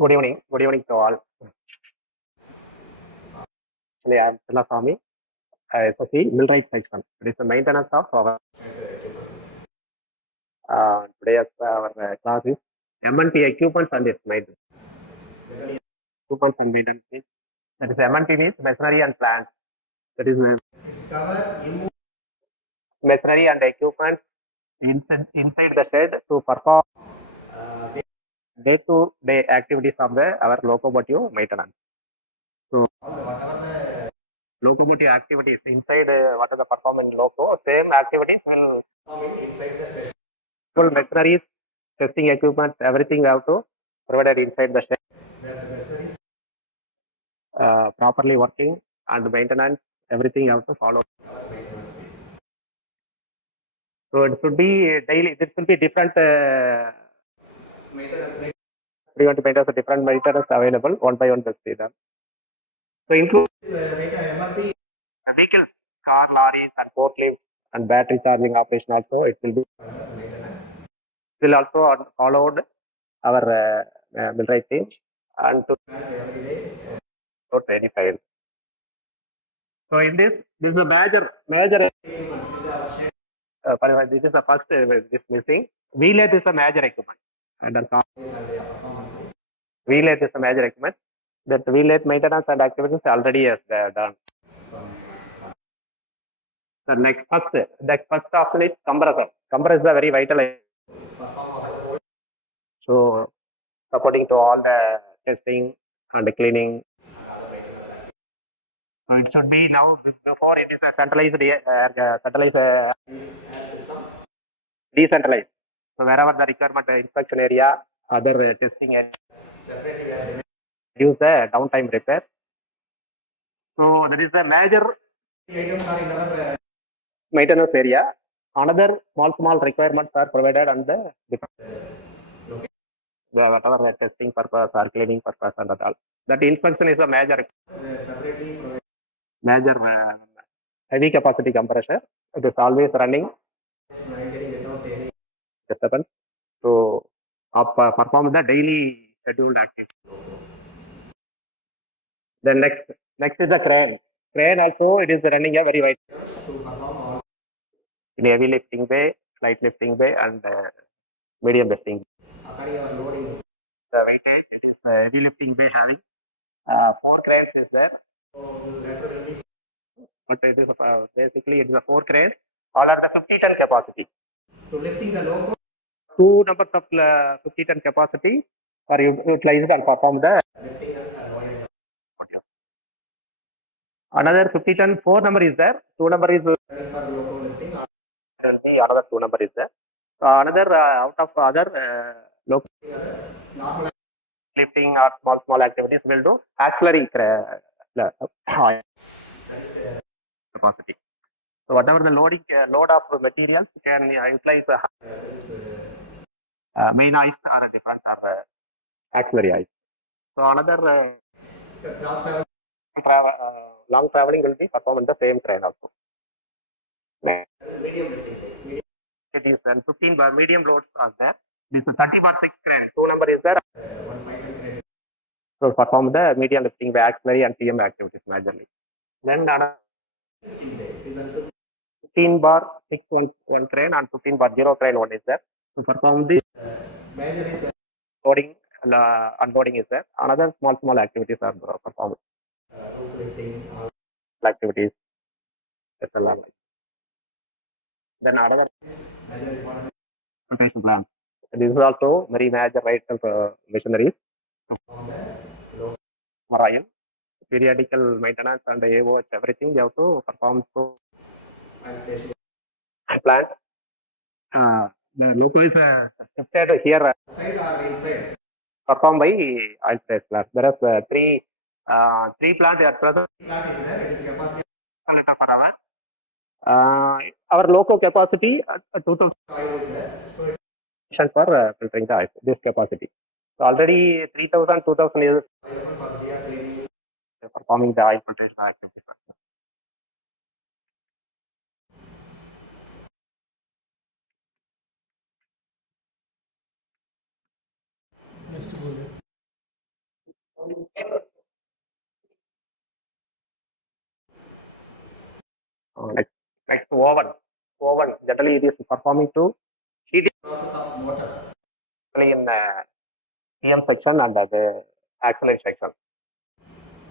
Good evening. Good evening to all. Actually, I am Chinnasamy, SSC Millwright section. It is the maintenance of our today's class is M&T equipments and its maintenance. Equipments and maintenance. That is M&T means machinery and plant. That is machinery and equipment inside the shed to perform day-to-day activities of our locomotive maintenance. So, locomotive activities inside what is the performance loco, same activities will inside the shed. Full machineries, testing equipment, everything we have to provided inside the shed. Properly working and maintenance, everything you have to follow. So it should be daily. This will be different. We want to maintain the different maintenance available one by one. See them. So include vehicles, car, lorries, and forklifts and battery charging operation also. It will be. It will also followed our millwright team and to not any file. So in this is a major. This is the first this missing. Wheelhead is a major equipment. Wheelhead is a major equipment. That wheelhead maintenance and activities already is done. The next first option is compressor. Compressor is a very vital. So according to all the testing and cleaning. So it should be now before it is a decentralized. So wherever the requirement inspection area, other testing area, use the downtime repair. So there is a major maintenance area. Another small requirements are provided on the whatever testing purpose or cleaning purpose and all. That inspection is a major heavy capacity compressor. It is always running. Disturbance. So perform the daily scheduled activity. Then next is the crane. Crane also it is running a very wide in heavy lifting bay, light lifting bay, and medium lifting. The weightage it is heavy lifting bay having 4 cranes is there. But it is basically it is a 4 cranes. All are the 50-ton capacity. So lifting the loco. 2 numbers of 50-ton capacity are utilized and perform the lifting and loading. Another 50-ton 4 number is there. 2 number is for loco lifting. Another 2 number is there. Another out of other local lifting or small activities will do auxiliary capacity. So whatever the load of materials can utilize main ice or different or auxiliary ice. So another long traveling will be performed in the same train also. Medium lifting. It is 15 bar medium loads are there. This is 30 bar 6 crane. 2 number is there. So perform the medium lifting by auxiliary and TM activities majorly. Then 15 bar 6 one crane and 15 bar 0 crane one is there. So perform the major is loading, unloading is there. Another small activities are performed. Roof lifting activities. Then another rotation plan. This is also very major right of machineries. Marine, periodical maintenance and AOH, everything you have to perform to plant. The loco is shifted here. Outside or inside? Performed by oil space plant. There are three plants at present. Plant is there. It is capacity. Liter per hour. Our loco capacity 2000 oil is there. So it for filtering the ice. This capacity. So already 3000, 2000 is performing the oil filtration activity. Next Next, oven. Oven. Generally, it is performing to heating process of motors. In PM section and the acceleration section.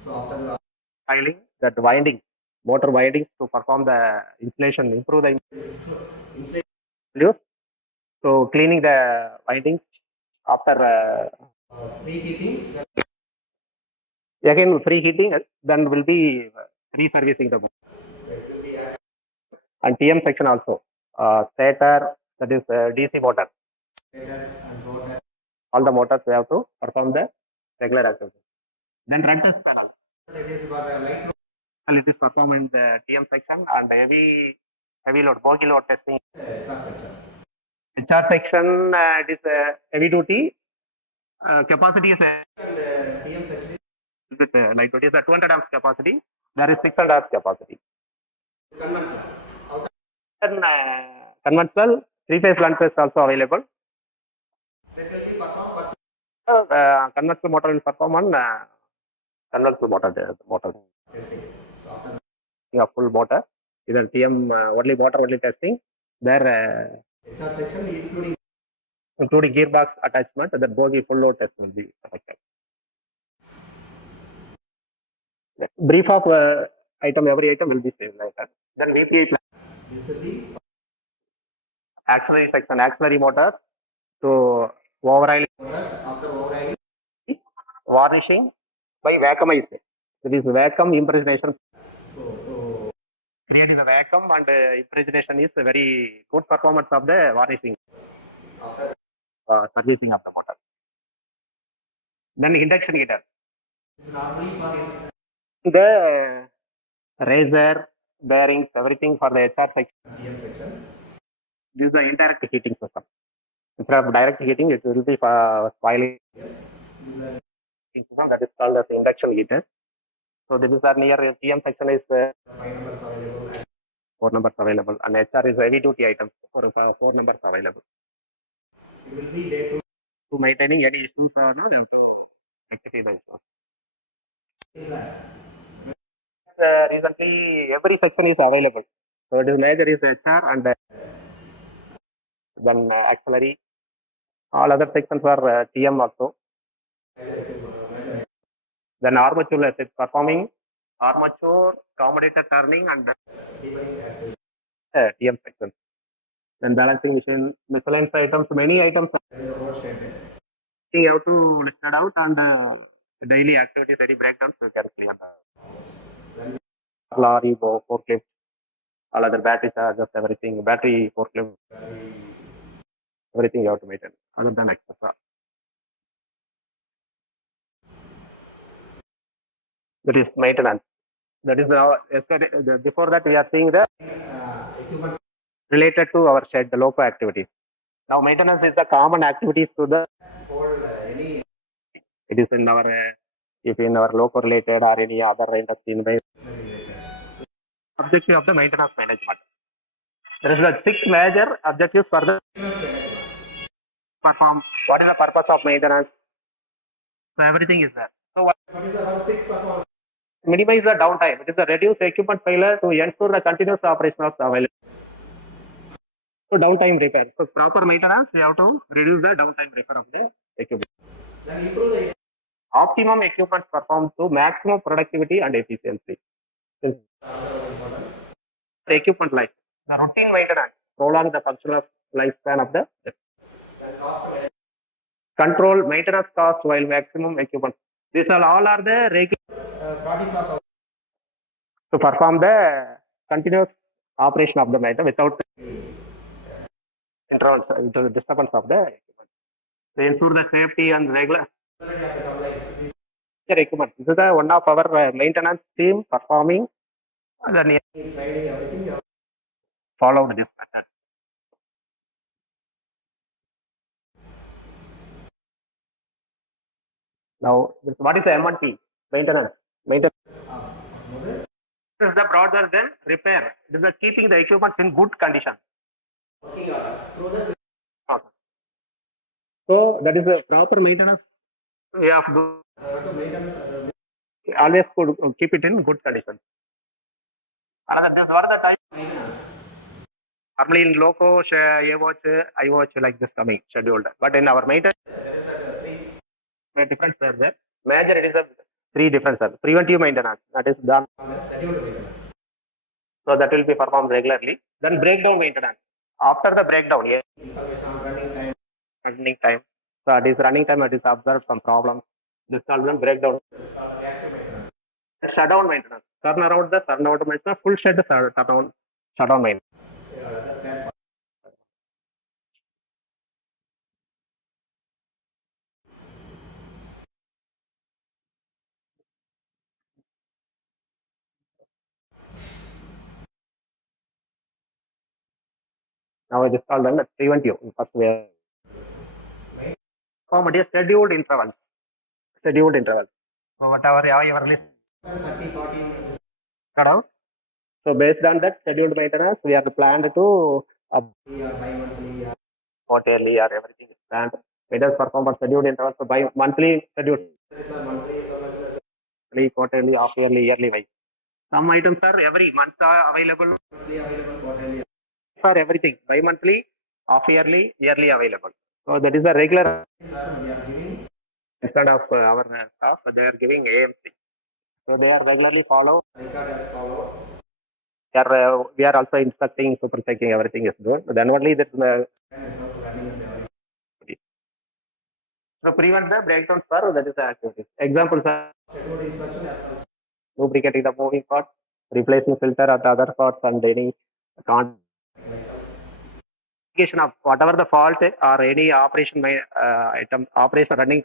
So after filing that winding, motor windings to perform the insulation, improve the insulation. So cleaning the windings after preheating. Again preheating, then will be reservicing the motor. And TM section also. Stator, that is DC motor. All the motors we have to perform the regular activity. Then run test panel. It is for light load. It is performed in the TM section and heavy load, bogie load testing. HR section. HR section, it is heavy duty. Capacity is TM section is light duty. Is 200 amps capacity. There is 600 amps capacity. Conventional. Then conventional 3-phase, 1-phase also available. That will be performed. Conventional motor will perform on conventional motor testing. So after full motor, either TM only motor only testing. There HR section including gearbox attachment, that bogie full load test will be affected. Brief of item, every item will be same later. Then VPI plan. This will be auxiliary section, auxiliary motor to overhauling. After overhauling, varnishing by vacuumizing. It is vacuum impregnation. So creating the vacuum and impregnation is a very good performance of the varnishing after servicing of the motor. Then induction heater. Normally for the razor, bearings, everything for the HR section. This is the indirect heating system. Instead of direct heating, it will be spoiling. Yes. That is called as induction heater. So this is near TM section is 5 numbers available. 4 numbers available, and HR is heavy duty items for 4 numbers available. It will be there to maintaining any issues or no, they have to rectify the issues. Recently, every section is available. So it is major is HR and then auxiliary. All other sections are TM also. Then armature is performing armature, commutator turning and TM section. Then balancing machine, miscellaneous items, many items. You have to list it out and daily activities, any breakdowns, you can clear the lorry, forklift, all other battery charges, everything, battery, forklift, everything you have to maintain, other than etc. That is maintenance. That is before that we are seeing the equipment related to our shed, the local activities. Now maintenance is the common activities to the any. It is in our if in our local related or any other industry. Objective of the maintenance management. There is the 6 major objectives for the perform. What is the purpose of maintenance? So everything is there. So what is the 6 performance? Minimize the downtime. It is the reduce equipment failure to ensure the continuous operation of the available. So downtime repair. So proper maintenance, we have to reduce the downtime repair of the equipment. Then improve the optimum equipment performed to maximum productivity and efficiency. The equipment life. The routine maintenance prolong the functional lifespan of the control maintenance cost while maximum equipment. These all are the regular to perform the continuous operation of the matter without interruption, disturbance of the equipment. They ensure the safety and regular equipment. This is one of our maintenance team performing. Then followed this pattern. Now, what is the M&T? Maintenance. Maintenance. This is the broader than repair. This is the keeping the equipment in good condition. So that is a proper maintenance. We have to always keep it in good condition. What are the time Normally in loco, A watch, I watch like this coming scheduled. But in our maintenance, difference are there. Major it is a three difference. Preventive maintenance that is done. So that will be performed regularly. Then breakdown maintenance. After the breakdown, yes. Running time. So it is running time. It is observed some problems. This called then breakdown. Shutdown maintenance. Turn around the turnout maintenance. Full shed shutdown. Shutdown maintenance. Now it is called then the preventive. First we are form it is scheduled intervals. Scheduled intervals. So whatever your list. 30-40 shutdown. So based on that scheduled maintenance, we are planned to quarterly or everything is planned. Maintenance performed at scheduled intervals. So by monthly scheduled. Monthly, quarterly, half yearly, yearly wise. Some items are every month are available. For everything, bi-monthly, half yearly, yearly available. So that is a regular. Instead of our staff, they are giving AMC. So they are regularly follow. We are also instructing, super checking, everything is good. Then only that. So prevent the breakdowns for that is the activity. Examples are lubricating the moving parts, replacing filter at other parts, and any of whatever the fault or any operation item operation running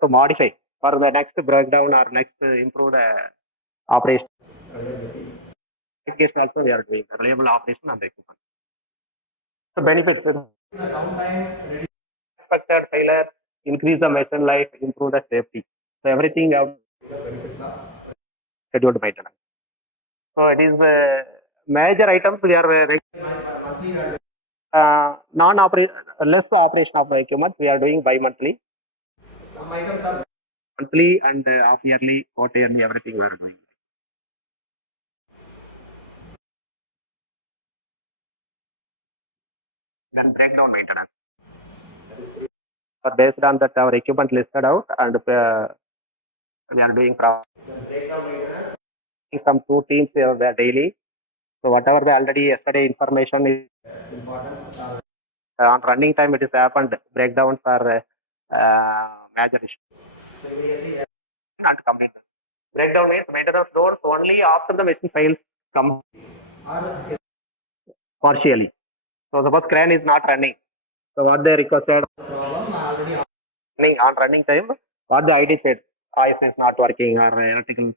to modify for the next breakdown or next improve the operation. Case also we are doing reliable operation and equipment. So benefits. Expected failure, increase the machine life, improve the safety. So everything scheduled maintenance. So it is major items we are non-operation less operation of the equipment we are doing bi-monthly. Some items are monthly and half yearly, quarterly, everything we are doing. Then breakdown maintenance. So based on that, our equipment listed out, and we are doing some two teams there daily. So whatever the already yesterday information is on running time, it is happened. Breakdowns are major issue. Not complete. Breakdown means maintenance loads only after the machine fails come partially. So suppose crane is not running. So what they requested on running time, what the ID said, IS is not working or electrical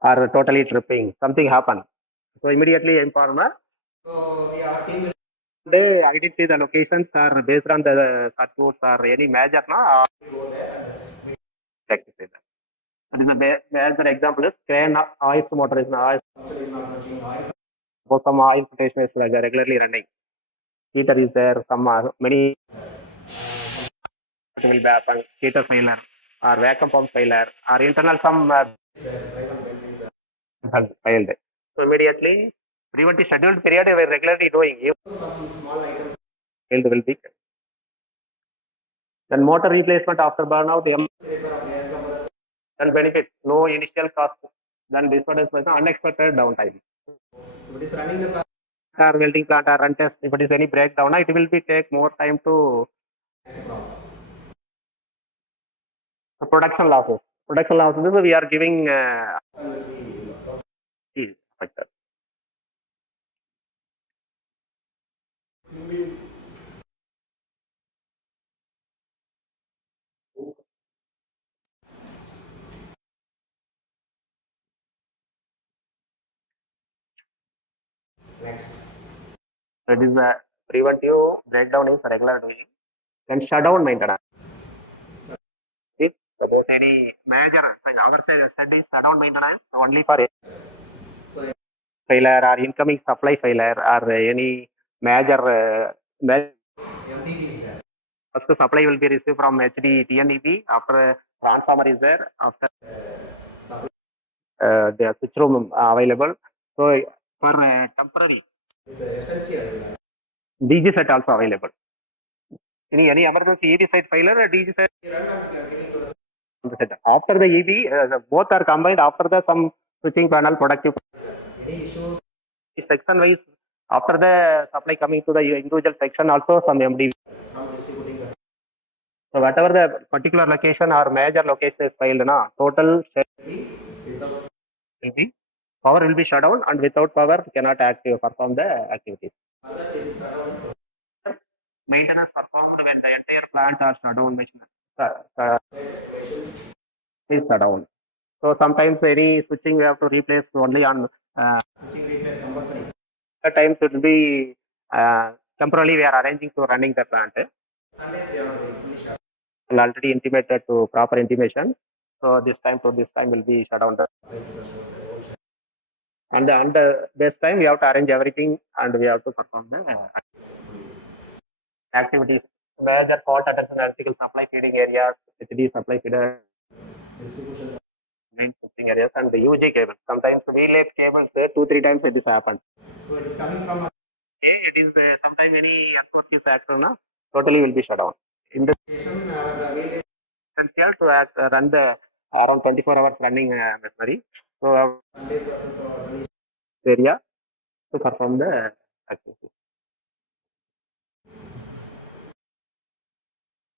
or totally tripping, something happened. So immediately inform her. So they identify the locations are based on the circuits or any major no. Check it. That is a major example is crane oil motor is oil. For some oil filtration is like regularly running. Heater is there, some many will be happen, heater failure or vacuum pump failure or internal some failed. So immediately preventive scheduled period we are regularly doing. Some small items failed will be. Then motor replacement after burnout, then benefits, no initial cost, then disturbance, unexpected downtime. If it is running the car or welding plant or run test, if it is any breakdown, it will be take more time to production losses. Production losses we are giving factor. Next. That is a preventive breakdown is regular doing. Then shutdown maintenance. If suppose any major, our side is shutdown maintenance only for failure or incoming supply failure or any major first supply will be received from HD TNEB after transformer is there after the switch room available. So for temporary, DG set also available. Any emergency EB site failure, DG set. After the EB, both are combined after the some switching panel productive. Section wise, after the supply coming to the individual section, also some MDV. So whatever the particular location or major location is failed, na total will be power will be shut down, and without power cannot perform the activities. Maintenance performed when the entire plant or shut down machine is shut down. So sometimes any switching we have to replace only on at times it will be temporarily we are arranging to running the plant. Will already intimated to proper intimation. So this time to this time will be shut down. And on this time we have to arrange everything and we have to perform the activities. Major fault attention electrical supply feeding areas, HD supply feeder, main switching areas, and the UG cables. Sometimes relay cables 2-3 times it is happened. So it is coming from it is sometimes any earthwork is active, totally will be shut down. In the essential to run the around 24 hours running machinery. So area to perform the activity.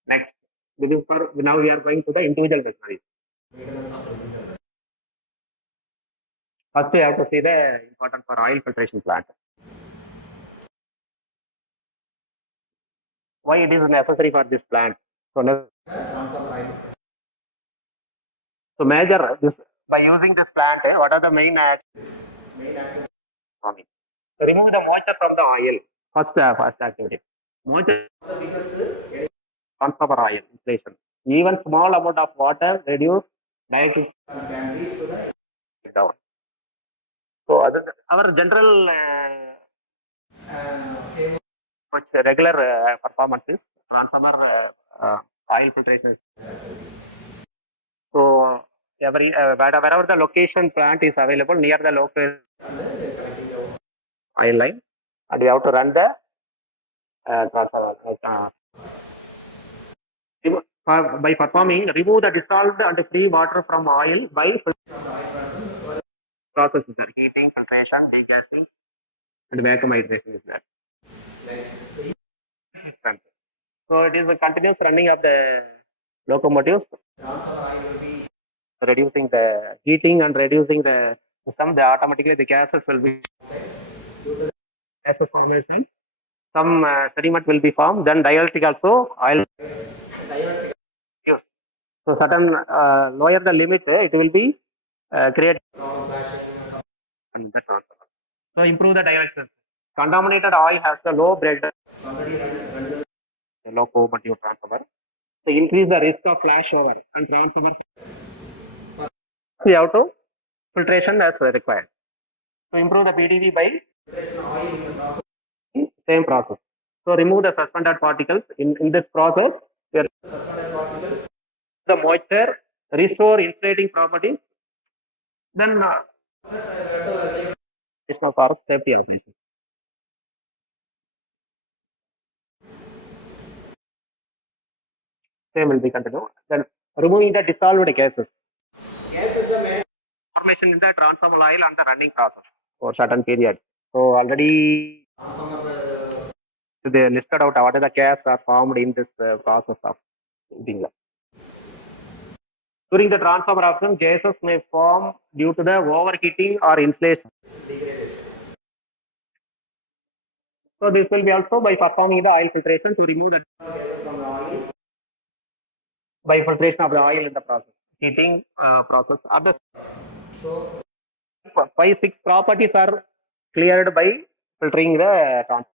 Next, this is for now we are going to the individual machinery. First, we have to see the important for oil filtration plant. Why it is necessary for this plant? So major this by using this plant, what are the main activities? Remove the moisture from the oil. First activity. Moisture transfer oil inflation. Even small amount of water reduce directly down. So our general regular performance is transformer oil filtration. So every wherever the location plant is available near the local oil line, and we have to run the transformer. By performing remove the dissolved and free water from oil by processes heating, filtration, degassing, and vacuum hydration is there. So it is a continuous running of the locomotives, reducing the heating and reducing the system. The automatically the gases will be gases formation. Some sediment will be formed. Then dielectric also oil. So certain lower the limit, it will be create. So improve the dielectric. Contaminated oil has the low breakdown. The locomotive transformer. So increase the risk of flashover and transformer. We have to filtration as required. So improve the PDV by same process. So remove the suspended particles in this process. The moisture, restore insulating properties. Then it's not for safety application. Same will be continued. Then removing the dissolved gases. Gas is the main formation in the transformer oil and the running process for certain period. So already they listed out what are the gas are formed in this process of heating. During the transformer option, gases may form due to the overheating or inflation. So this will be also by performing the oil filtration to remove the gases from the oil. By filtration of the oil in the process, heating process. Other so 5-6 properties are cleared by filtering the transformer.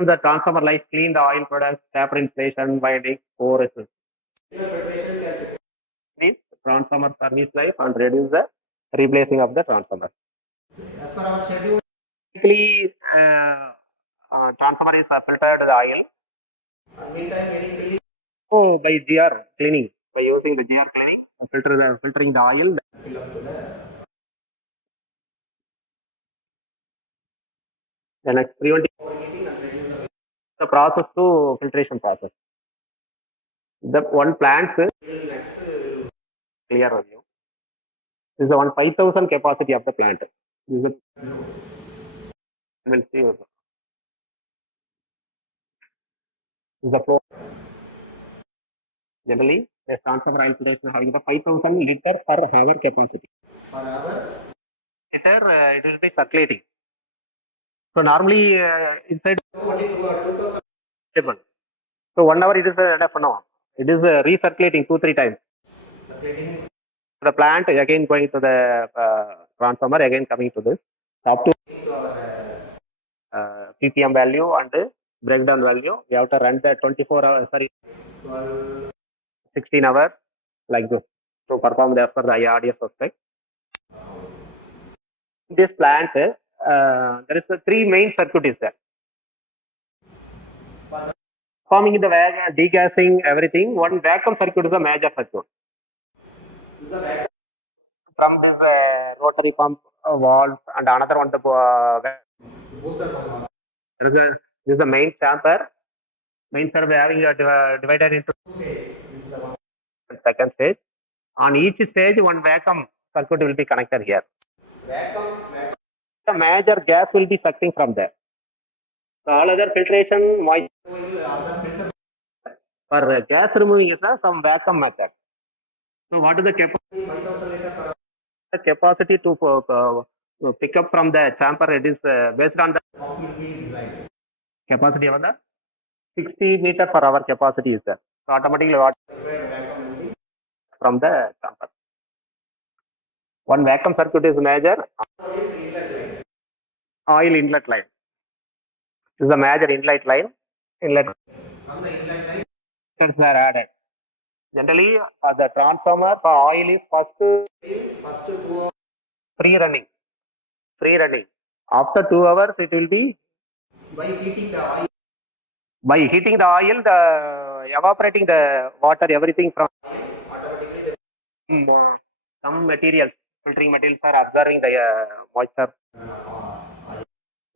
The transformer life clean the oil products, taper inflation, winding, core resistance. Means transformer service life and reduce the replacing of the transformer. As per our schedule, typically transformer is filtered the oil. And meantime, any filling. Oh, by GR cleaning, by using the GR cleaning, filtering the oil. The next preventing the process to filtration process. The one plant clear review. This is the one 5,000 capacity of the plant. This is the we'll see. This is the flow. Generally, the transfer oil filtration having the 5,000 liter per hour capacity. Per hour liter, it will be circulating. So normally inside only 2,000. So 1 hour it is enough now. It is recirculating 2-3 times. Circulating the plant again going to the transformer again coming to this up to ppm value and breakdown value. We have to run the 24 hours, 16 hours like this to perform as per the IRDS spec. This plant, there is a 3 main circuit is there. Forming the degassing everything. One vacuum circuit is a major circuit. From this rotary pump valve and another one the this is the main chamber. Main servo having divided into second stage. On each stage, one vacuum circuit will be connected here. The major gas will be sucking from there. So all other filtration, moisture. For gas removing is some vacuum method. So what is the capacity? 5,000 liter per hour. The capacity to pick up from the chamber, it is based on the capacity of the 60 meter per hour capacity is there. So automatically what from the chamber. One vacuum circuit is major. Oil inlet line. This is a major inlet line. Inlet. From the inlet line, are added. Generally, the transformer for oil is first free running. Free running. After 2 hours, it will be by heating the oil. By heating the oil, the evaporating the water, everything from automatically some materials, filtering materials are absorbing the moisture,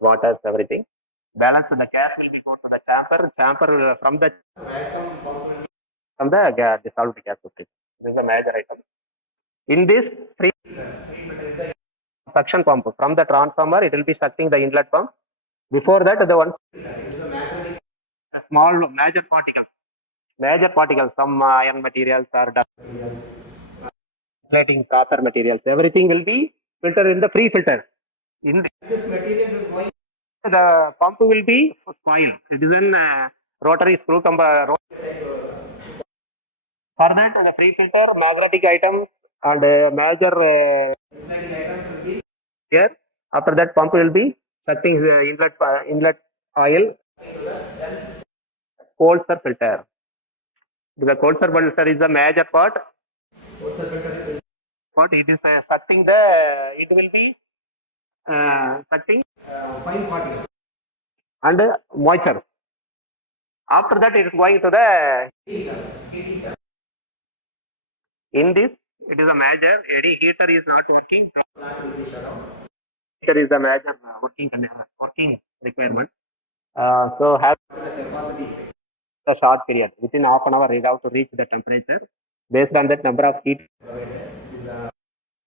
waters, everything. Balance the gas will be go to the chamber. Chamber from the dissolved gas. This is a major item. In this free suction pump from the transformer, it will be sucking the inlet pump. Before that, the one small major particles, some iron materials or plating copper materials, everything will be filtered in the free filter. In this material is going, the pump will be spoiled. It is an rotary screw for that, the free filter, magnetic items and major items will be here. After that, pump will be sucking the inlet oil. Coulter filter. The Coulter filter is the major part. But it is sucking it will be sucking fine particles and moisture. After that, it is going to the heating. In this, it is a major. Any heater is not working. Heater is a major working requirement. So have the short period within half an hour, we have to reach the temperature. Based on that number of heat,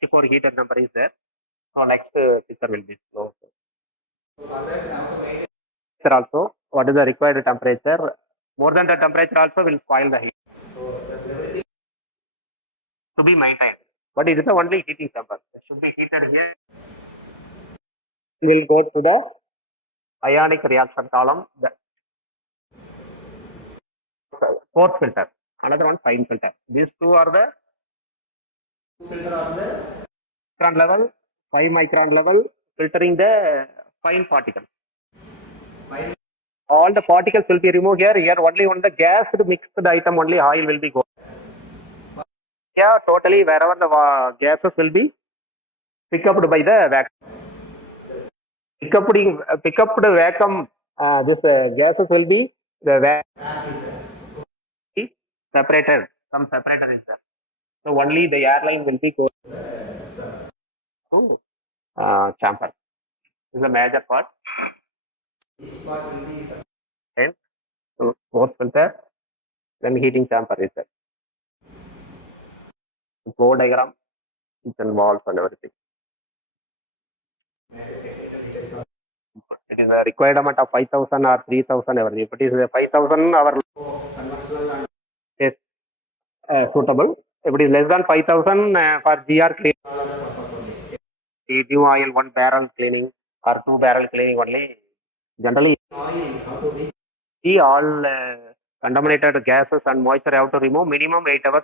54 heater number is there. So next picture will be slow. Also, what is the required temperature? More than the temperature also will spoil the heat. So everything to be maintained. But it is the only heating chamber. It should be heated here. We will go to the ionic reaction column. The fourth filter. Another one fine filter. These two are the filter of the micron level, 5 micron level, filtering the fine particles. All the particles will be removed here. Here only on the gas mixed item only oil will be going. Yeah, totally wherever the gases will be picked up by the vacuum. Pick up the vacuum. This gases will be the vacuum separated. Some separator is there. So only the airline will be going to chamber. This is a major part. Then so force filter, then heating chamber is there. Flow diagram, and walls and everything. It is a required amount of 5,000 or 3,000 everything. If it is 5,000, our is suitable. If it is less than 5,000 for GR cleaning, new oil, 1 barrel cleaning or 2 barrel cleaning only. Generally, see all contaminated gases and moisture have to remove minimum 8 hours.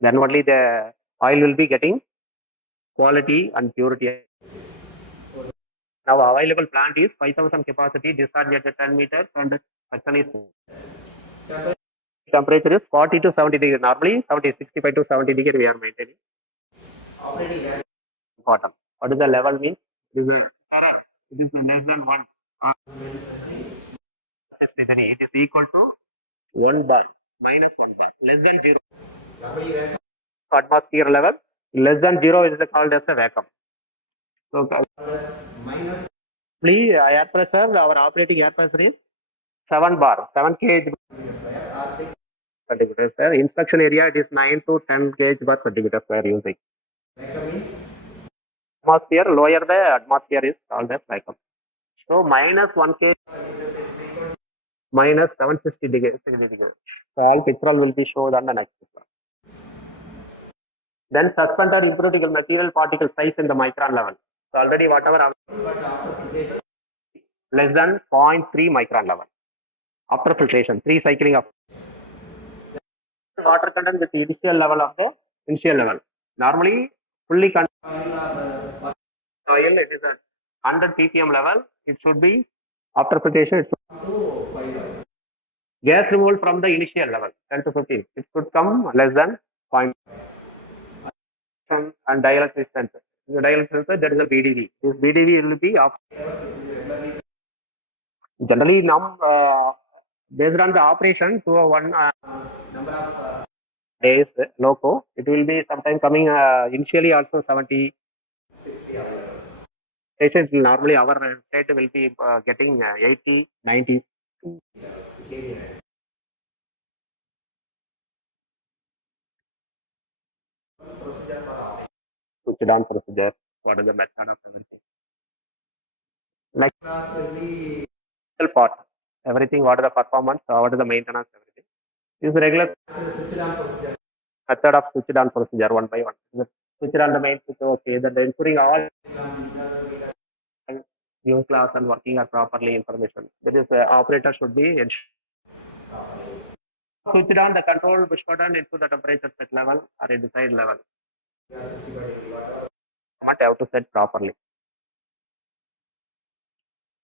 Then only the oil will be getting quality and purity. Now available plant is 5,000 capacity, discharge at 10 meters, and suction is temperature is 40 to 70 degrees. Normally 65 to 70 degrees we are maintaining. Bottom. What is the level mean? It is less than 1. It is equal to 1 bar minus 1 bar. Less than 0. Atmosphere level. Less than 0 is called as a vacuum. So please air pressure, our operating air pressure is 7 bar, 7 kg centimeter square. Inspection area it is 9 to 10 kg per centimeter square using. Atmosphere, lower the atmosphere is called as vacuum. So minus 1 kg minus 760 degrees. So all pictorial will be shown on the next picture. Then suspended impurity material particle size in the micron level. So already whatever less than 0.3 micron level. After filtration, 3 cycling of water content with initial level of the initial level. Normally, fully oil it is at 100 ppm level. It should be after filtration. It should gas removal from the initial level 10 to 15. It should come less than 0. And dielectric sensor. In the dielectric sensor, there is a BDV. This BDV will be of generally now based on the operation to one number of days loco. It will be sometime coming initially also 70, 60 patients will normally our state will be getting 80, 90. Switch down procedure. What is the method of everything? Like part, everything. What is the performance? What is the maintenance? Everything. This regular method of switch down procedure one by one. Switch on the main switch. Okay, then ensuring all new class and working are properly information. That is, operator should be switch on the control push button into the temperature set level or a desired level. But have to set properly.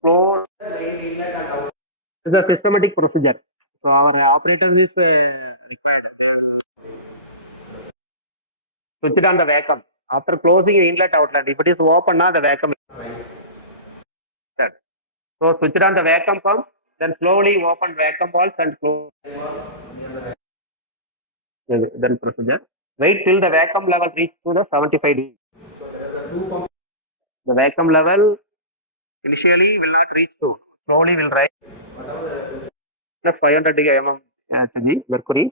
So is a systematic procedure. So our operator is required. Switch on the vacuum. After closing the inlet outlet, if it is open, the vacuum is set. So switch on the vacuum pump, then slowly open vacuum valves and close. Then procedure. Wait till the vacuum level reaches to the 75 degrees. The vacuum level initially will not reach to, slowly will rise plus 500 degree mm mercury.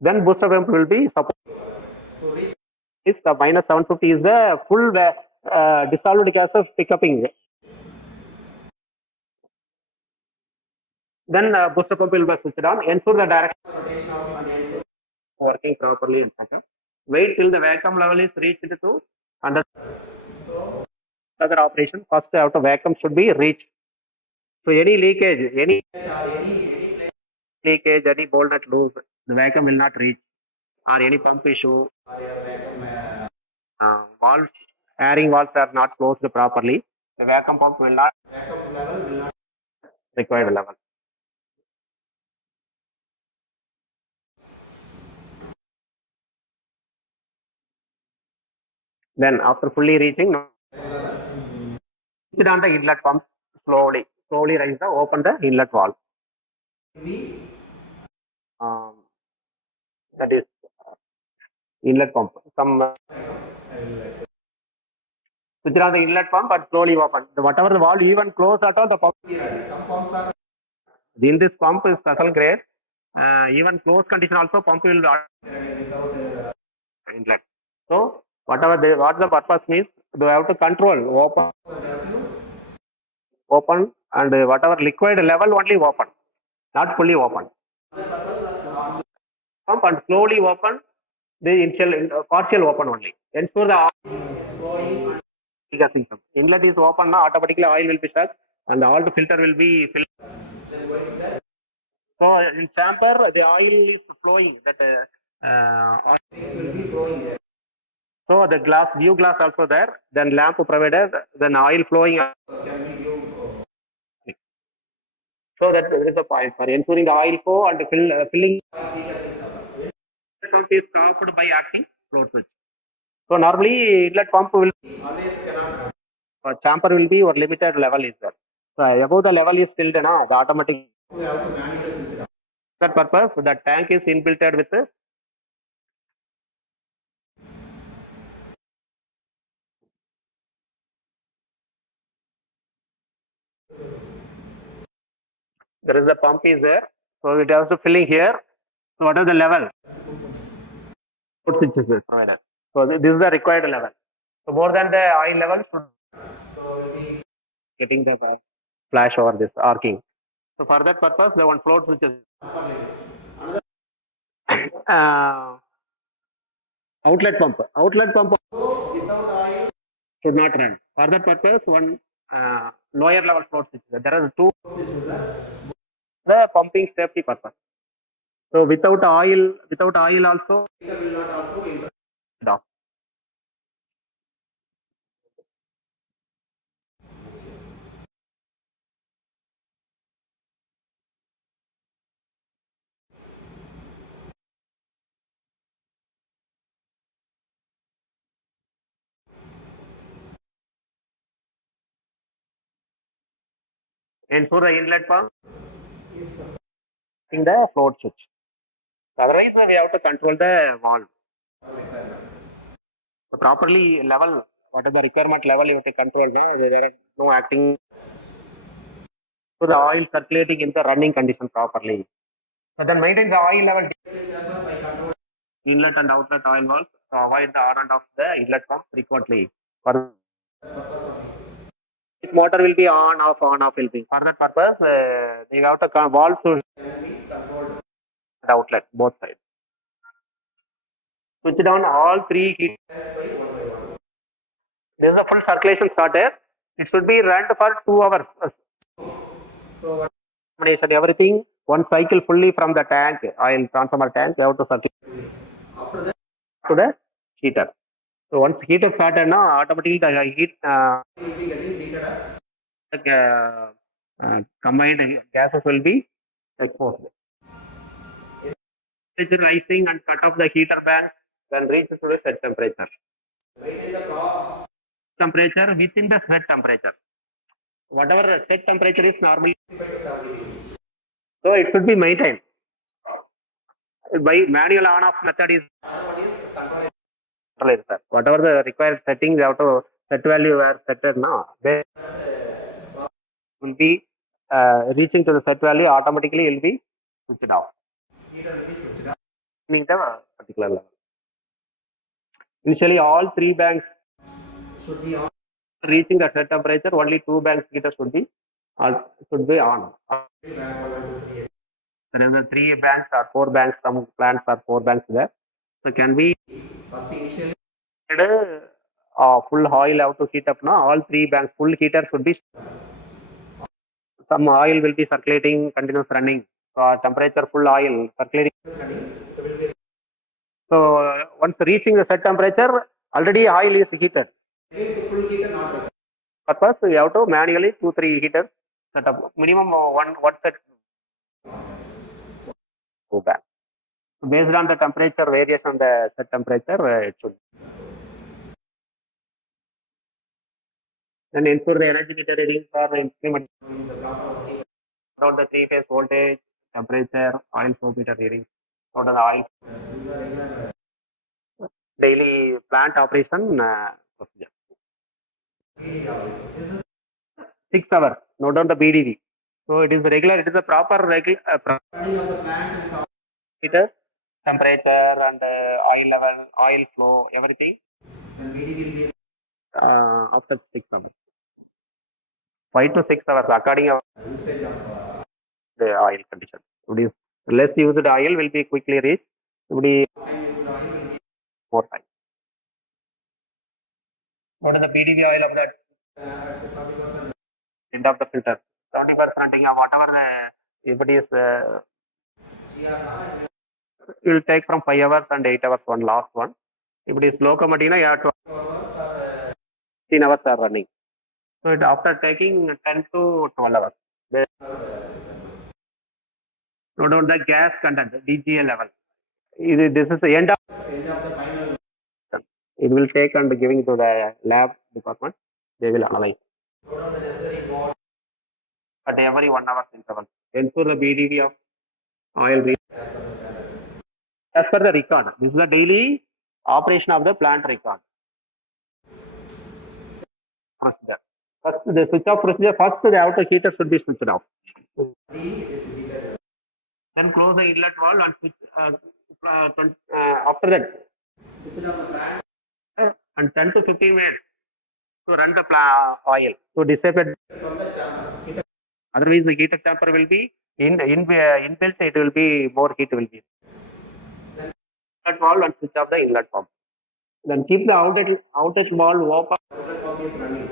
Then booster pump will be supported. Is the minus 750 is the full dissolved gases pickupping. Then booster pump will be switched on. Ensure the direction working properly. Wait till the vacuum level is reached to under other operation. First, out of vacuum should be reached. So any leakage, any leakage, any bolt nut loose, the vacuum will not reach. Or any pump issue, valves, airing valves are not closed properly. The vacuum pump will not required level. Then after fully reaching, sit on the inlet pump slowly raise the open the inlet valve. That is inlet pump. Switch on the inlet pump and slowly open. Whatever the valve even close at all, the pump. Some pumps are. In this pump is special grade. Even close condition also pump will inlet. So whatever what the purpose means, they have to control open and whatever liquid level only open, not fully open. Pump and slowly open the initial partial open only. Ensure the inlet is open now, automatically oil will be stuck and all the filter will be filled. So in chamber the oil is flowing. That things will be flowing there. So the glass, view glass also there. Then lamp provided. Then oil flowing. Can be view. So that is the point for ensuring the oil flow and filling. Pump is stopped by acting float switch. So normally inlet pump will always cannot. Chamber will be or limited level is there. So above the level is filled now, the automatic. We have to manually switch it off. That purpose, the tank is inbuilt with. There is a pump is there. So it has to filling here. So what is the level? So this is the required level. So more than the oil level should. So we'll be getting the flash over this arcing. So for that purpose, the one float switch is outlet pump. Outlet pump without oil should not run. For that purpose, one lower level float switch. There are two the pumping safety purpose. So without oil also will not also off. And for the inlet pump in the float switch. Otherwise, we have to control the valve. So properly level, what is the requirement level you have to control there. There is no acting. So the oil circulating in the running condition properly. So then maintain the oil level. Inlet and outlet oil valves to avoid the on and off the inlet pump frequently. For motor will be on off will be. For that purpose, they have to valve to the outlet both sides. Switch down all three heat. This is the full circulation started. It should be run for 2 hours. So everything one cycle fully from the tank, oil transformer tank, you have to circulate. After that, to the heater. So once heater started now, automatically the heat will be getting heated up. Combined gases will be exposed. Rising and cut off the heater fan when reached to the set temperature. Temperature within the set temperature. Whatever set temperature is normally. So it should be maintained. By manual on off method is whatever the required settings you have to set value are set now. They will be reaching to the set value automatically will be switched off. Means the particular level. Initially all 3 banks should be on. Reaching the set temperature, only 2 banks heaters should be on. There is a 3 banks or 4 banks, some plants are 4 banks there. So can we first initially full oil have to heat up now. All 3 banks full heater should be. Some oil will be circulating, continuous running. Temperature full oil circulating. So once reaching the set temperature, already oil is heated. Full heater not required. Purpose you have to manually 2-3 heaters set up. Minimum one set. Go back. So based on the temperature variation on the set temperature, it should. Then ensure the energy meter readings are implemented. Note the 3-phase voltage, temperature, oil flow meter readings. Note the oil. daily plant operation procedure. 6 hours. Note down the BDV. So it is regular. It is a proper regular running of the plant with meter, temperature and oil level, oil flow, everything. And BDV will be after 6 hours. 5 to 6 hours according to usage of the oil condition. It is less used oil will be quickly reached. It will be more time. What is the BDV oil of that? 70%. End of the filter. 70% whatever the if it is it will take from 5 hours and 8 hours one last one. If it is locomotive, you have 12 hours or 16 hours are running. So it, after taking 10 to 12 hours. Note down the gas content, DGA level. This is the end of the final. It will take and giving to the lab department. They will analyze. Note down the necessary water at every 1 hour interval. Ensure the BDD of oil reach as per the record. This is the daily operation of the plant record. Procedure. First, the switch off procedure. First, the outer heater should be switched off. Then close the inlet valve and switch. After that, switch off the plant and 10 to 15 minutes to run the oil to dissipate from the chamber. Otherwise, the heater chamber will be inbuilt. It will be more heat will be. Then inlet valve and switch off the inlet valve. Then keep the outlet valve open. Outlet valve is running.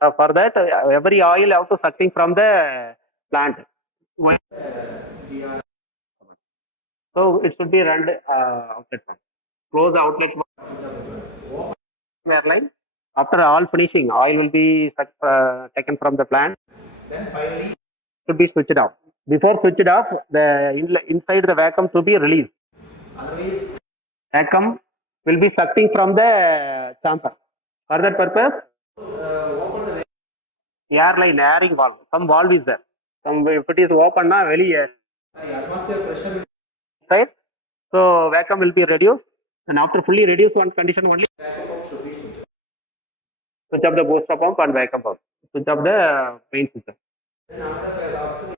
For that, every oil have to sucking from the plant. So it should be run outlet fan. Close the outlet airline. After all finishing, oil will be taken from the plant. Then finally, should be switched off. Before switched off, the inside the vacuum to be released. Otherwise, vacuum will be sucking from the chamber. For that purpose, open the airline airing valve. Some valve is there. If it is open, very atmosphere pressure inside. So vacuum will be reduced. And after fully reduced one condition only, vacuum pump should be switched. Switch off the booster pump and vacuum pump. Switch off the main system. Then another option.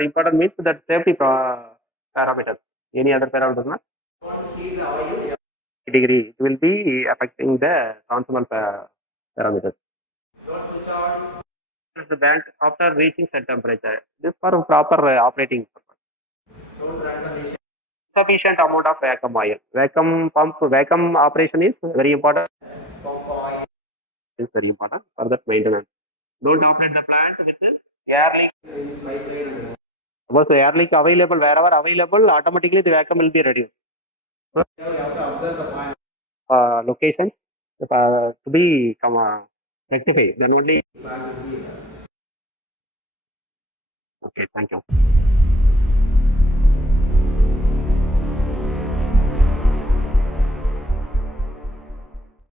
Important means that safety parameters. Any other parameters? Not? Heat the oil. Degree. It will be affecting the consumer parameters. Don't switch on the band after reaching set temperature. This for proper operating purpose. Don't run the machine. Sufficient amount of vacuum oil. Vacuum operation is very important. Pump oil is very important for that maintenance. Don't operate the plant with air leak. Suppose air leak available wherever available, automatically the vacuum will be reduced. So, you have to observe the point. Locations to be rectified. Then only. Okay, thank you.